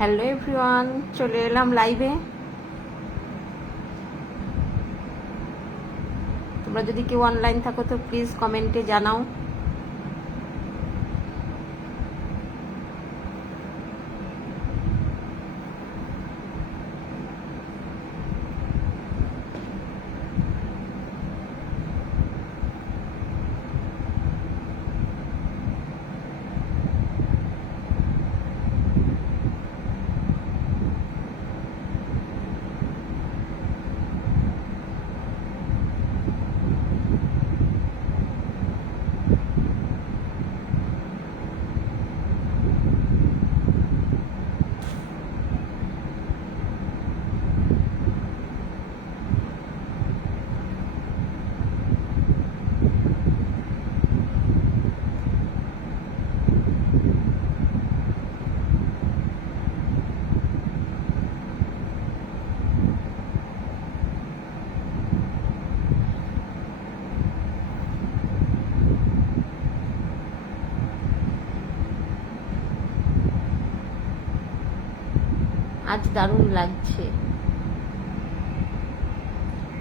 Hello everyone, চলে এলাম লাইভে। তোমরা যদি কেউ অনলাইন থাকো তো প্লিজ কমেন্টে জানাও। আজ দারুণ লাগছে।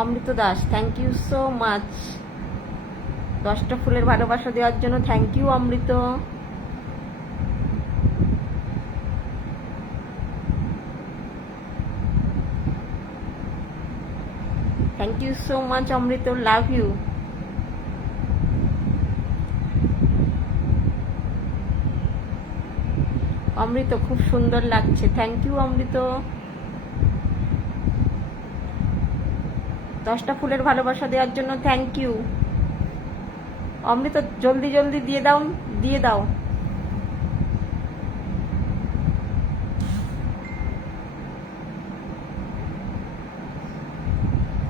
Amrit Das, thank you so much 10টা ফুলের ভালোবাসা দেওয়ার জন্য। Thank you Amrit. Thank you so much Amrit, love you. Amrit খুব সুন্দর লাগছে, থ্যাংক ইউ অমৃত। 10টা ফুলের ভালোবাসা দেওয়ার জন্য থ্যাংক ইউ অমৃত। জলদি জলদি দিয়ে দাও, দিয়ে দাও।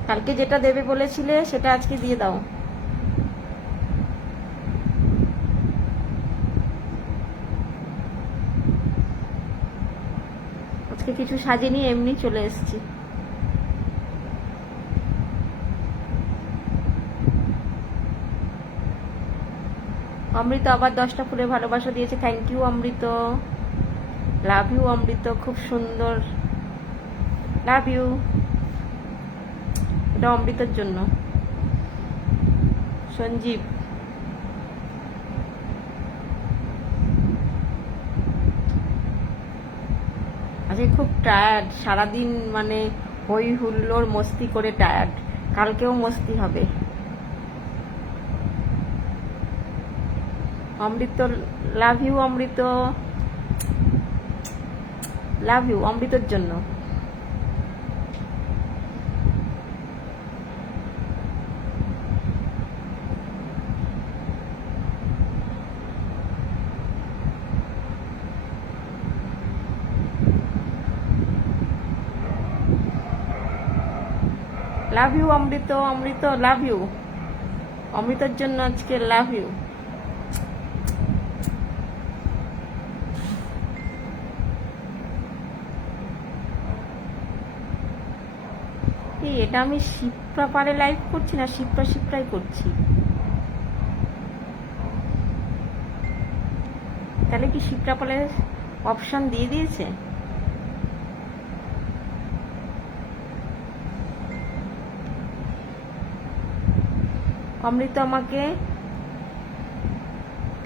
কালকে যেটা দেবে বলেছিলে সেটা আজকে দিয়ে দাও। আজকে কিছু সাজিনি, এমনি চলে এসেছি। অমৃত আবার 10টা ফুলের ভালোবাসা দিয়েছে, thank you Amrit, love you Amrit. খুব সুন্দর, লাভ ইউ। এটা অমৃতের জন্য। সঞ্জীব, আজকে খুব টায়ার্ড, সারাদিন মানে হই হুল্লোড় মস্তি করে টায়ার্ড। কালকেও মস্তি হবে। অমৃত, love you Amrit, love you অমৃতের জন্য। Love you Amrit, Amrit love you. অমৃতের জন্য আজকে লাভ ইউ। এটা আমি শিপ্রা পারে লাইভ করছি না, শিপ্রা শিপ্রাই করছি। তাহলে কি শিপ্রা পারে অপশন দিয়ে দিয়েছে? অমৃত আমাকে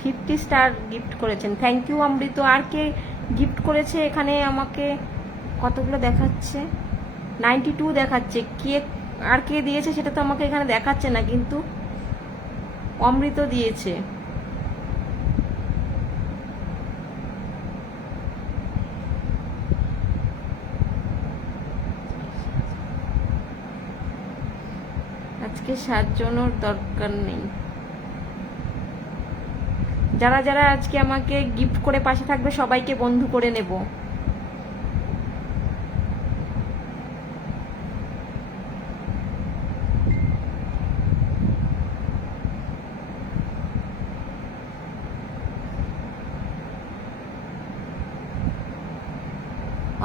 50 স্টার গিফট করেছেন, থ্যাংক ইউ অমৃত। আর কে গিফট করেছে এখানে আমাকে? কতগুলো দেখাচ্ছে, 92 দেখাচ্ছে। কে আর কে দিয়েছে সেটা তো আমাকে এখানে দেখাচ্ছে না, কিন্তু অমৃত দিয়েছে। আজকে সাজানোর দরকার নেই। যারা যারা আজকে আমাকে গিফট করে পাশে থাকবে সবাইকে বন্ধু করে নেব।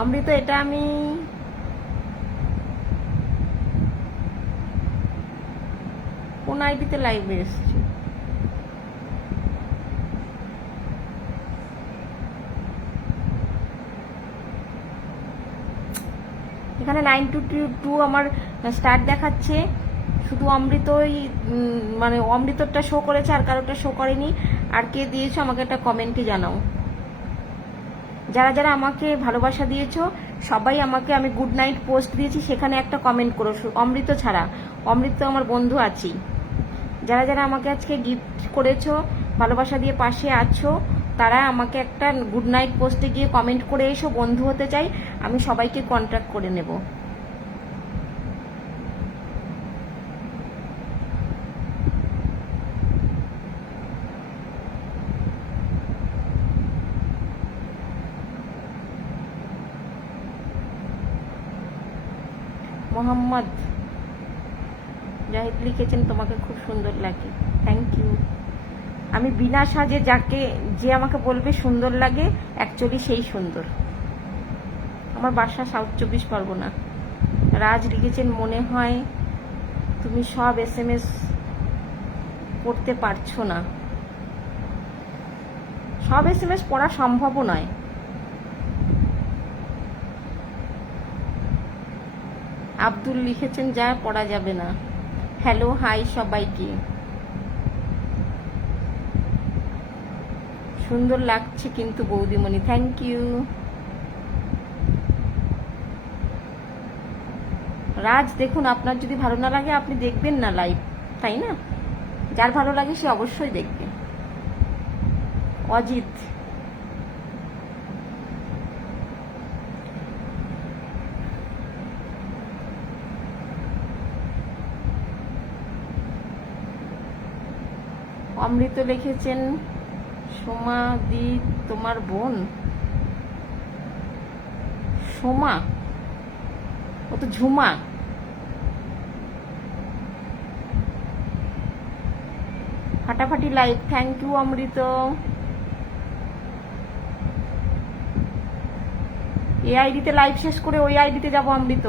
অমৃত, এটা আমি কোন আইডিতে লাইভে এসেছি? এখানে 922 আমার স্টার্ট দেখাচ্ছে, শুধু অমৃতই মানে অমৃতরটা শো করেছে, আর কারোটা শো করেনি। আর কে দিয়েছো আমাকে একটা কমেন্টে জানাও। যারা যারা আমাকে ভালোবাসা দিয়েছো সবাই আমাকে, আমি গুড নাইট পোস্ট দিয়েছি সেখানে একটা কমেন্ট করো, অমৃত ছাড়া। অমৃত আমার বন্ধু আছি। যারা যারা আমাকে আজকে গিফট করেছো, ভালোবাসা দিয়ে পাশে আছো, তারা আমাকে একটা গুড নাইট পোস্টে গিয়ে কমেন্ট করে এসো, বন্ধু হতে চাই, আমি সবাইকে কন্ট্যাক্ট করে নেব। মোহাম্মদ জাহিদ লিখেছেন তোমাকে খুব সুন্দর লাগে, থ্যাংক ইউ। আমি বিনা সাজে যে আমাকে বলবে সুন্দর লাগে, অ্যাকচুয়ালি সেই সুন্দর। আমার বাসা সাউথ 24 পরগনা। রাজ লিখেছেন মনে হয় তুমি সব SMS পড়তে পারছো না। সব SMS পড়া সম্ভবও নয়। আব্দুল লিখেছেন যা পড়া যাবে না। হ্যালো হাই সবাইকে, সুন্দর লাগছে কিন্তু বৌদিমণি, থ্যাংক ইউ। রাজ দেখুন, আপনার যদি ভালো না লাগে আপনি দেখবেন না লাইভ, তাই না? যার ভালো লাগে সে অবশ্যই দেখবে। অজিত অমৃত লিখেছেন সোমা দি তোমার বোন। সোমা, ও তো ঝুমা। ফাটাফাটি লাইভ, থ্যাংক ইউ অমৃত। এই আইডিতে লাইভ শেষ করে ওই আইডিতে যাবো অমৃত।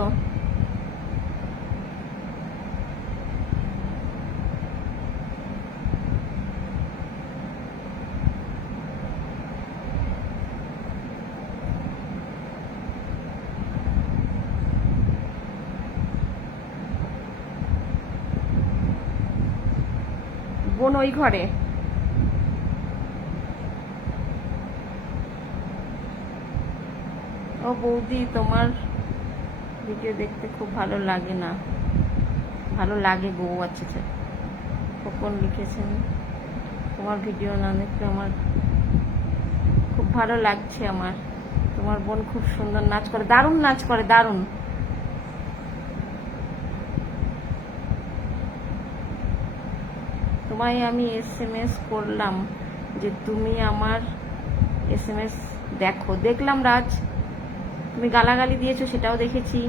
বোন ওই ঘরে। ও বৌদি তোমার ভিডিও দেখতে খুব ভালো লাগে না? ভালো লাগে গো। আচ্ছা আচ্ছা, কখন লিখেছেন তোমার ভিডিও না দেখলে আমার খুব ভালো লাগছে। আমার তোমার বোন খুব সুন্দর নাচ করে, দারুণ নাচ করে, দারুণ। তোমায় আমি SMS করলাম যে তুমি আমার SMS দেখো। দেখলাম রাজ, তুমি গালাগালি দিয়েছো সেটাও দেখেছি।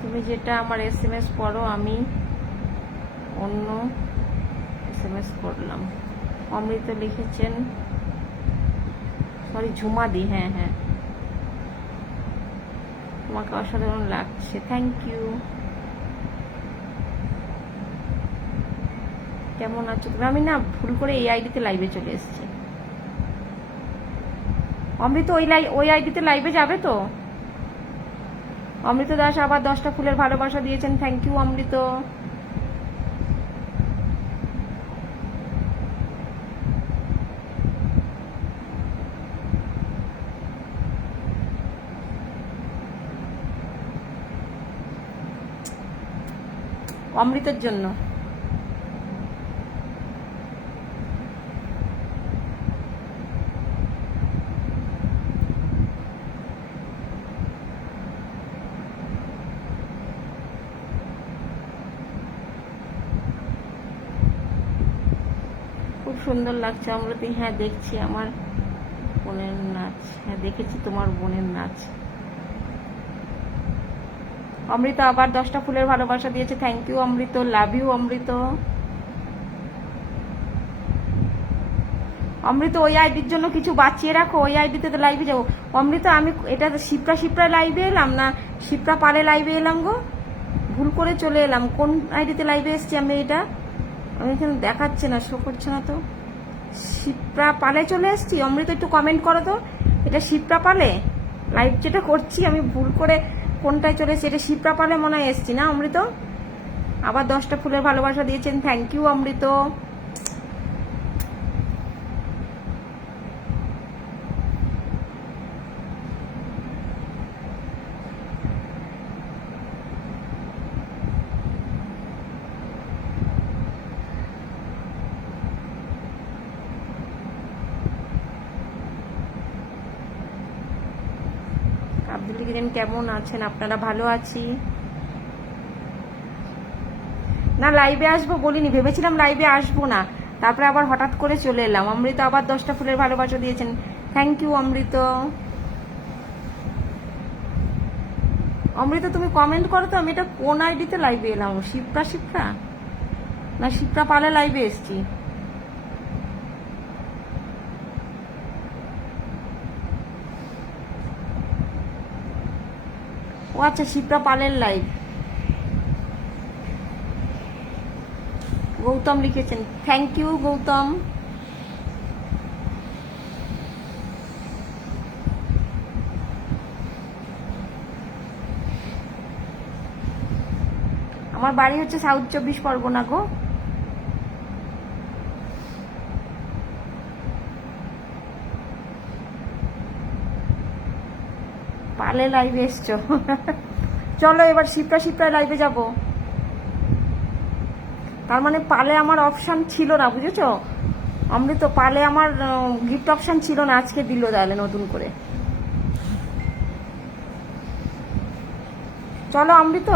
তুমি যেটা আমার SMS পড়ো আমি অন্য SMS করলাম। অমৃত লিখেছেন, সরি ঝুমাদি, হ্যাঁ হ্যাঁ, তোমাকে অসাধারণ লাগছে, থ্যাংক ইউ। কেমন আছো তুমি? আমি না ভুল করে এই আইডিতে লাইভে চলে এসেছি। অমৃত ওই আইডিতে লাইভে যাবে তো? অমৃত দাস আবার 10টা ফুলের ভালোবাসা দিয়েছেন, থ্যাংক ইউ অমৃত। অমৃতের জন্য খুব সুন্দর লাগছে অমৃতি। হ্যাঁ দেখছি আমার বোনের নাচ, হ্যাঁ দেখেছি তোমার বোনের নাচ। অমৃত আবার 10টা ফুলের ভালোবাসা দিয়েছে, thank you Amrit, love you Amrit. Amrit ওই আইডির জন্য কিছু বাঁচিয়ে রাখো, ওই আইডিতে তো লাইভে যাবো। অমৃত আমি এটা শিপ্রা লাইভে এলাম না শিপ্রা পালে লাইভে এলাম গো, ভুল করে চলে এলাম। কোন আইডিতে লাইভে এসছি আমি? এটা আমি এখানে দেখাচ্ছে না, শো করছে না তো। শিপ্রা পালে চলে এসছি। অমৃত একটু কমেন্ট করো তো, এটা শিপ্রা পালে লাইভ যেটা করছি আমি ভুল করে কোনটায় চলে এসেছি, এটা শিপ্রা পালে মনে হয় এসছি না অমৃত? আবার 10টা ফুলের ভালোবাসা দিয়েছেন, থ্যাংক ইউ অমৃত। আব্দুল কিরেন কেমন আছেন আপনারা? ভালো আছি। না লাইভে আসবো বলিনি, ভেবেছিলাম লাইভে আসবো না, তারপরে আবার হঠাৎ করে চলে এলাম। অমৃত আবার 10টা ফুলের ভালোবাসা দিয়েছেন, থ্যাংক ইউ অমৃত। অমৃত তুমি কমেন্ট করো তো, আমি এটা কোন আইডিতে লাইভে এলাম? শিপ্রা শিপ্রা না শিপ্রা পালে লাইভে এসছি? ও আচ্ছা, শিপ্রা পালের লাইভ। গৌতম লিখেছেন, থ্যাংক ইউ গৌতম। আমার বাড়ি হচ্ছে সাউথ 24 পরগনা গো। পালে লাইভে এসছো? চলো এবার শিপ্রা শিপ্রা লাইভে যাব। তার মানে পালে আমার অপশন ছিল না, বুঝেছো অমৃত? পালে আমার গিফট অপশন ছিল না, আজকে দিল তাহলে নতুন করে। চলো অমৃত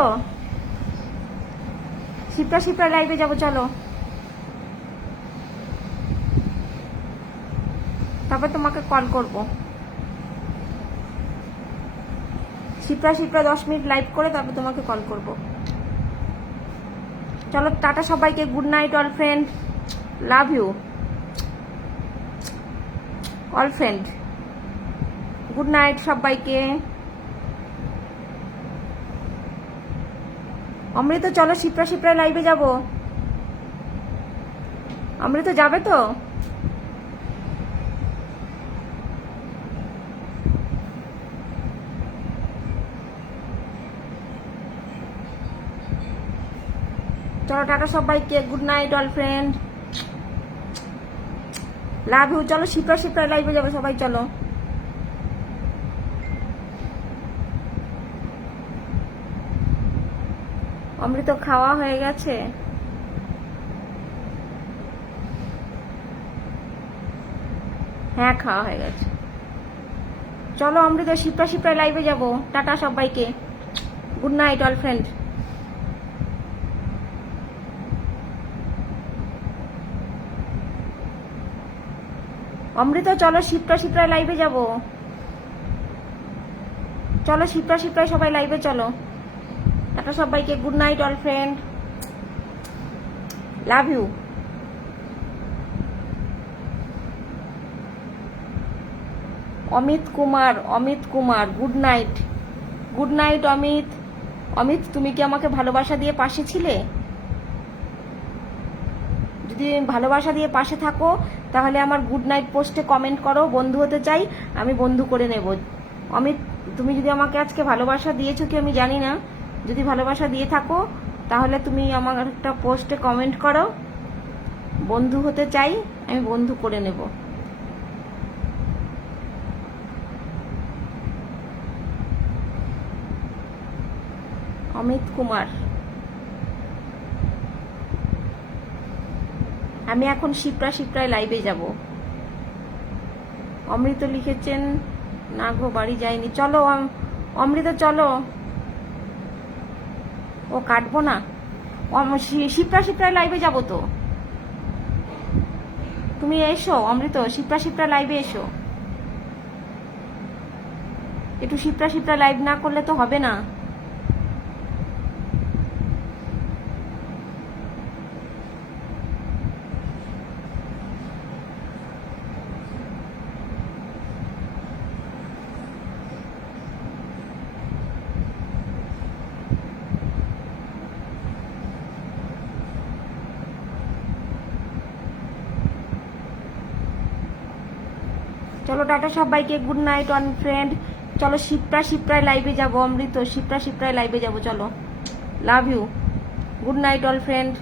শিপ্রা শিপ্রা লাইভে যাব, চলো। তারপর তোমাকে কল করব। শিপ্রা শিপ্রা 10 মিনিট লাইভ করে তারপর তোমাকে কল করব। চলো টাটা সবাইকে, good night all friend, love you all friend, good night সবাইকে। অমৃত চলো শিপ্রা শিপ্রা লাইভে যাব। অমৃত যাবে তো? চলো টাটা সবাইকে, good night all friend, love you. চলো শিপ্রা শিপ্রা লাইভে যাবে সবাই, চলো। অমৃত খাওয়া হয়ে গেছে? হ্যাঁ খাওয়া হয়ে গেছে। চলো অমৃত শিপ্রা শিপ্রা লাইভে যাব, টাটা সবাইকে, গুড নাইট অল ফ্রেন্ড। অমৃত চলো শিপ্রা শিপ্রা লাইভে যাব, চলো শিপ্রা শিপ্রা সবাই লাইভে চলো, টাটা সবাইকে, good night all friend, love you. Amit Kumar, Amit Kumar, good night, good night Amit. Amit তুমি কি আমাকে ভালোবাসা দিয়ে পাশে ছিলে? যদি ভালোবাসা দিয়ে পাশে থাকো তাহলে আমার গুড নাইট পোস্টে কমেন্ট করো, বন্ধু হতে চাই, আমি বন্ধু করে নেব। অমিত তুমি যদি আমাকে আজকে ভালোবাসা দিয়েছো কি আমি জানি না, যদি ভালোবাসা দিয়ে থাকো তাহলে তুমি আমার একটা পোস্টে কমেন্ট করো, বন্ধু হতে চাই, আমি বন্ধু করে নেব। অমিত কুমার, আমি এখন শিপ্রা শিপ্রায় লাইভে যাব। অমৃত লিখেছেন না গো বাড়ি যায়নি। চলো অমৃত চলো, ও কাটবো না, শিপ্রা শিপ্রায় লাইভে যাব তো। তুমি এসো অমৃত, শিপ্রা শিপ্রা লাইভে এসো। একটু শিপ্রা শিপ্রা লাইভ না করলে তো হবে না। চলো টাটা সবাইকে, গুড নাইট অন ফ্রেন্ড। চলো শিপ্রায় লাইভে যাবো, অমৃত শিপ্রায় লাইভে যাবো, চলো। Love you, good night all friend.